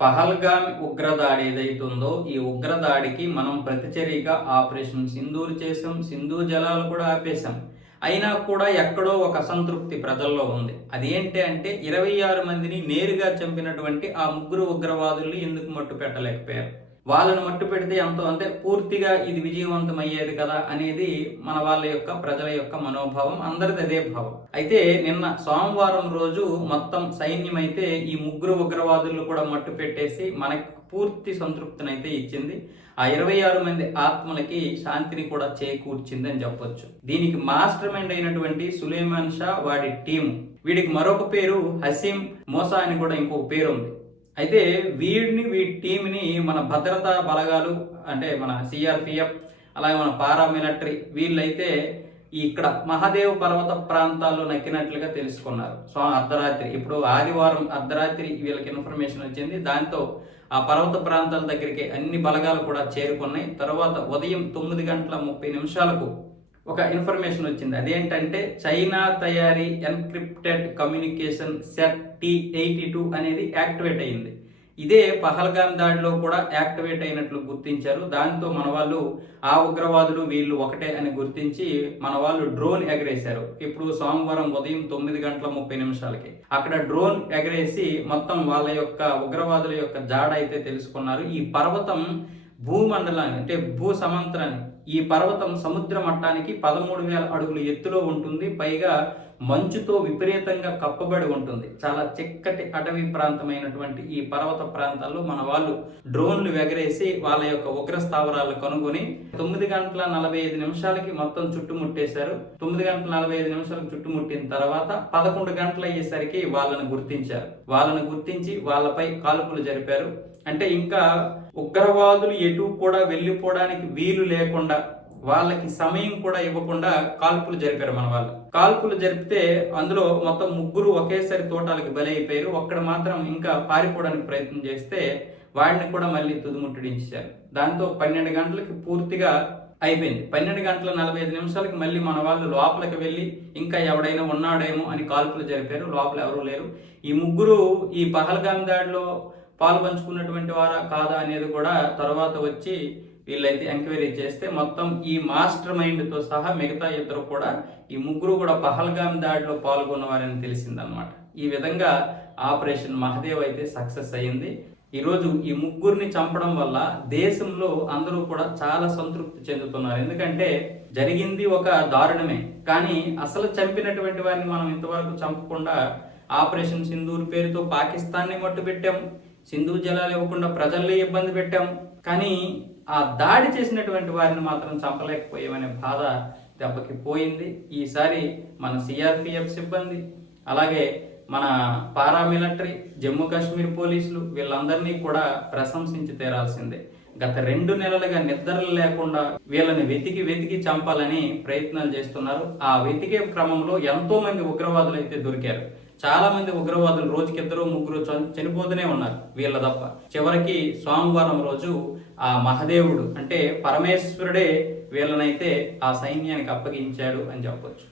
పహల్గాన్ ఉగ్రదాడి ఏదైతుందో ఈ ఉగ్రదాడికి మనం ప్రతిచర్యగా ఆపరేషన్ సింధూరు చేసాం సింధు జలాలు కూడా ఆపేశాం. అయినా కూడా ఎక్కడో ఒక అసంతృప్తి ప్రజల్లో ఉంది. అదేంటి అంటే ఇరవై ఆరు మందిని నేరుగా చంపినటువంటి ఆ ముగ్గురు ఉగ్రవాదుల్ని ఎందుకు మట్టు పెట్టలేకపోయారు వాళ్ళని మట్టు పెడితే ఎంతో అంటే పూర్తిగా ఇది విజయవంతం అయ్యేది కదా అనేది మన వాళ్ళ యొక్క ప్రజల యొక్క మనోభావం అందరిది అదే భావం. అయితే నిన్న సోమవారం రోజు మొత్తం సైన్యం అయితే ఈ ముగ్గురు ఉగ్రవాదులు కూడా మట్టు పెట్టేసి మనకు పూర్తి సంతృప్తినైతే ఇచ్చింది. ఆ ఇరవై ఆరు మంది ఆత్మలకి శాంతిని కూడా చేకూర్చింది అని చెప్పొచ్చు. దీనికి మాస్టర్ మైండ్ అయినటువంటి సులేమాన్ షా వాడి టీం వీడికి మరొక పేరు హసీం మోసా అని కూడా ఇంకొక పేరు ఉంది అయితే వీడిని వీ టీంని మన భద్రతా బలగాలు అంటే మన సిఆర్పిఎఫ్ అలాగే మన పారామిలిటరీ వీళ్ళైతే ఇక్కడ మహాదేవ్ పర్వత ప్రాంతాల్లో నక్కినట్లుగా తెలుసుకున్నారు. సో అర్ధరాత్రి ఇప్పుడు ఆదివారం అర్ధరాత్రి వీళ్ళకి ఇన్ఫర్మేషన్ వచ్చింది. దాంతో ఆ పర్వత ప్రాంతాల దగ్గరికి అన్ని బలగాలు కూడా చేరుకున్నాయి. తర్వాత ఉదయం తొమ్మిది గంటల ముప్పై నిమిషాలకు ఒక ఇన్ఫర్మేషన్ వచ్చింది. అదేంటంటే చైనా తయారీ encrypted communication set T eighty two అనేది యాక్టివేట్ అయింది. ఇదే పహల్గాన్ దాడిలో కూడా యాక్టివేట్ అయినట్లు గుర్తించారు. దాంతో మన వాళ్ళు ఆ ఉగ్రవాదులు వీళ్ళు ఒకటే అని గుర్తించి మన వాళ్ళు డ్రోన్ ఎగరేశారు. ఇప్పుడు సోమవారం ఉదయం తొమ్మిది గంటల ముప్పై నిమిషాలకి. అక్కడ డ్రోన్ ఎగరేసి మొత్తం వాళ్ళ యొక్క ఉగ్రవాదుల యొక్క జాడ అయితే తెలుసుకున్నారు. ఈ పర్వతం భూమండలాన్ని అంటే భూ సమంతరాన్ని ఈ పర్వతం సముద్ర మట్టానికి పదమూడు వేల అడుగుల ఎత్తులో ఉంటుంది. పైగా మంచుతో విపరీతంగా కప్పబడి ఉంటుంది. చాలా చిక్కటి అటవీ ప్రాంతమైనటువంటి ఈ పర్వత ప్రాంతాల్లో మన వాళ్ళు డ్రోన్లు ఎగరేసి వాళ్ళ యొక్క ఉగ్ర స్థావరాలు కనుగొని తొమ్మిది గంటల నలభై ఐదు నిమిషాలకి మొత్తం చుట్టుముట్టేశారు. తొమ్మిది గంటల నలభై ఐదు నిమిషాలకు చుట్టుముట్టిన తర్వాత పదకొండు గంటలు అయ్యేసరికి వాళ్ళని గుర్తించారు. వాళ్ళని గుర్తించి వాళ్ళపై కాల్పులు జరిపారు. అంటే ఇంకా ఉగ్రవాదులు ఎటు కూడా వెళ్ళిపోవడానికి వీలు లేకుండా వాళ్ళకి సమయం కూడా ఇవ్వకుండా కాల్పులు జరిపారు మన వాళ్ళు. కాల్పులు జరిపితే అందులో మొత్తం ముగ్గురు ఒకేసారి తోటాలకి బలైపోయారు. ఒక్కడ మాత్రం ఇంకా పారిపోవడానికి ప్రయత్నం చేస్తే వాడిని కూడా మళ్ళీ తుదుముట్టడించారు దాంతో పన్నెండు గంటలకి పూర్తిగా అయిపోయింది. పన్నెండు గంటల నలభై ఐదు నిమిషాలకి మళ్ళీ మన వాళ్ళు లోపలికి వెళ్ళి ఇంకా ఎవడైనా ఉన్నాడేమో అని కాల్పులు జరిపారు. లోపల ఎవరూ లేరు. ఈ ముగ్గురు ఈ పహల్గామ్ దాడిలో పాల్పంచుకున్నటువంటి వారా కాదా అనేది కూడా తర్వాత వచ్చి వీళ్ళైతే ఎంక్వైరీ చేస్తే మొత్తం ఈ మాస్టర్ మైండ్తో సహా మిగతా ఇద్దరు కూడా ఈ ముగ్గురు కూడా పహల్గామ్ దాడిలో పాల్గొన్నవారని తెలిసిందనమాట ఈ విధంగా ఆపరేషన్ మహదేవ్ అయితే సక్సెస్ అయ్యింది. ఈరోజు ఈ ముగ్గురిని చంపడం వల్ల దేశంలో అందరూ కూడా చాలా సంతృప్తి చెందుతున్నారు. ఎందుకంటే జరిగింది ఒక దారుణమే. కానీ అసలు చంపినటువంటి వారిని మనం ఇంతవరకు చంపకుండా ఆపరేషన్ సింధూర్ పేరుతో పాకిస్తాన్ని మట్టు సింధు జలాలు ఇవ్వకుండా ప్రజల్ని ఇబ్బంది పెట్టాం. కానీ ఆ దాడి చేసినటువంటి వారిని మాత్రం చంపలేకపోయామనే బాధ దెబ్బకి పోయింది. ఈసారి మన సిఆర్పిఎఫ్ సిబ్బంది అలాగే మన పారామిలిటరీ జమ్మూ కాశ్మీర్ పోలీసులు వీళ్ళందరినీ కూడా ప్రశంసించి తీరాల్సిందే. గత రెండు నెలలుగా నిద్రలు లేకుండా వీళ్ళని వెతికి వెతికి చంపాలని ప్రయత్నాలు చేస్తున్నారు. ఆ వెతికే క్రమంలో ఎంతో మంది ఉగ్రవాదులు అయితే దొరికారు. చాలా మంది ఉగ్రవాదులు రోజుకి ఇద్దరు ముగ్గురు చనిపోతూనే ఉన్నారు వీళ్ళ తప్ప. చివరికి సోమవారం రోజు ఆ మహదేవుడు అంటే పరమేశ్వరుడే వీళ్ళనైతే ఆ సైన్యానికి అప్పగించాడు అని చెప్పొచ్చు.